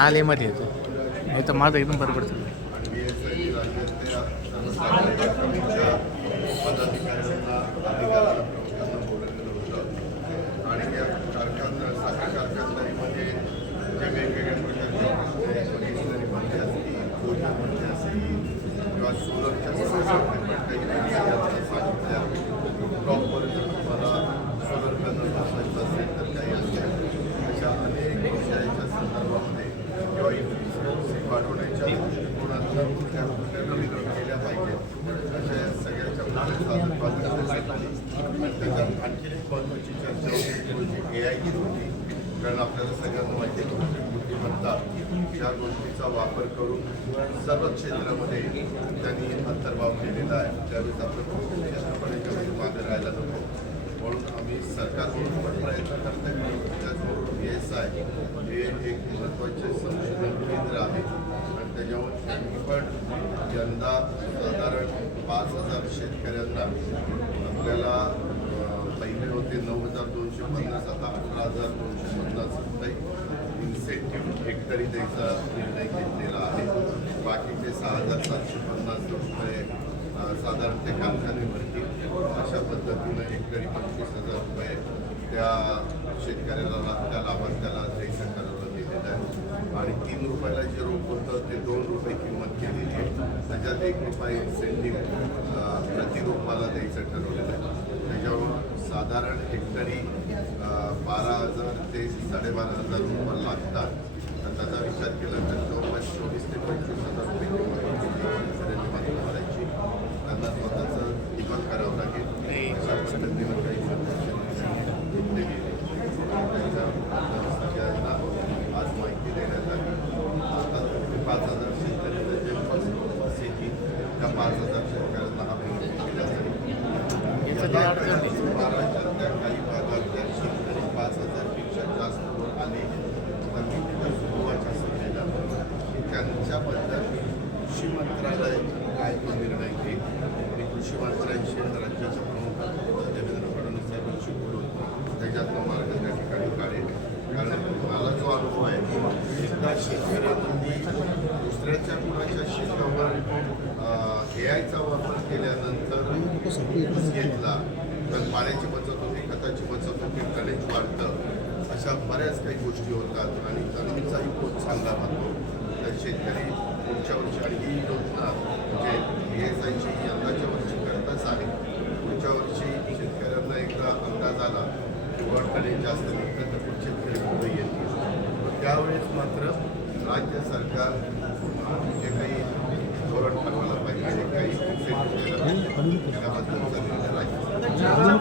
मध्ये येतो नाही तर माझं एकदम बरोबर चाललं. पदाधिकाऱ्यांना अधिकाऱ्यांना प्रमुखांना बोलवलेलं होतं आणि या साखर कारखानदारीमध्ये जे वेगवेगळ्या प्रकारचे मशिनरीमध्ये असतील गोठ्यामध्ये असतील किंवा सोलरच्या समस्यामध्ये पण काही सांगितल्या प्रॉपर जर तुम्हाला सोलर पॅनल बसवायचं असेल तर काही असेल अशा अनेक विषयाच्या संदर्भामध्ये किंवा इफिशियन्सी वाढवण्याच्या दृष्टिकोनातून त्या कुठल्या नवीन केल्या पाहिजेत अशा या सगळ्याच्या त्याच्यात आणखी एक महत्त्वाची चर्चा होती AI होती. कारण आपल्याला सगळ्यांना माहिती आहे बुद्धिमत्ता या गोष्टीचा वापर करून सर्व क्षेत्रामध्ये त्यांनी अंतर्भाव केलेला आहे. त्यावेळेस आपण पूर्णपणे त्यामध्ये मागे राहायला नको म्हणून आम्ही सरकारकडून पण प्रयत्न करतोय. त्याचबरोबर PSI हे एक महत्त्वाचे संशोधन केंद्र आहे आणि त्याच्यावर त्यांनी पण यंदा साधारण 5,000 शेतकऱ्यांना आपल्याला पहिले होते 9,250 आता 18,250 रुपये इन्सेंटिव्ह हेक्टरी द्यायचा निर्णय घेतलेला आहे. बाकीचे 6,750 रुपये साधारण ते कारखाने भरतील. अशा पद्धतीनं हेक्टरी 25,000 रुपये त्या शेतकऱ्याला त्या लाभार्थ्याला द्यायचं ठरवलं गेलेलं आहे आणि 3 रुपयाला जे रोप होतं ते 2 रुपये किंमत केलेली आहे. त्याच्यात 1 रुपया इन्सेंटिव्ह प्रतिरोपाला द्यायचं ठरवलेलं आहे. त्याच्यावर साधारण हेक्टरी 12,000 ते 12,500 रुपये लागतात. तर त्याचा विचार केला तर जवळपास 24,000 ते 25,000 रुपये किंमत करायची. त्यांना स्वतःचं इमान करावं लागेल. अशा पद्धतीनं काही घेतले गेले सगळ्यांना आज माहिती देण्यात आली. आता 5,000 शेतकऱ्यांना जे शेती त्या 5,000 शेतकऱ्यांना हा पैसे दिला जाईल. महाराष्ट्रातल्या काही भागातल्या शेतकरी 5,000पेक्षा जास्त वर आले तर मी तिथं सुरुवाच्या सभेला की त्यांच्याबद्दल कृषी मंत्रालय काय तो निर्णय घेईल आणि कृषी मंत्र्यांशी राज्याच्या प्रमुखांना देवेंद्र फडणवीस साहेबांशी बोलून त्याच्यातनं मार्ग त्या ठिकाणी काढेल. कारण मला जो अनुभव आहे एकदा शेतकऱ्यांनी दुसऱ्याच्या कुणाच्या शेतावर AIचा वापर केल्यानंतर घेतला तर पाण्याची बचत होते, खताची बचत होते, टनेज वाढतं. अशा बऱ्याच काही गोष्टी होतात आणि जमिनीचाही खूप चांगला राहतो. तर शेतकरी पुढच्या वर्षी आणि ही योजना म्हणजे PSIची यंदाच्या वर्षी करताच आहे. पुढच्या वर्षी शेतकऱ्यांना एकदा अंदाज आला किंवा टनेज जास्त निघतं तर शेतकरी पुढे येतील. त्यावेळेस मात्र राज्य सरकार जे काही धोरण ठरवायला पाहिजे, काही त्याबद्दलचा निर्णय राज्य सरकार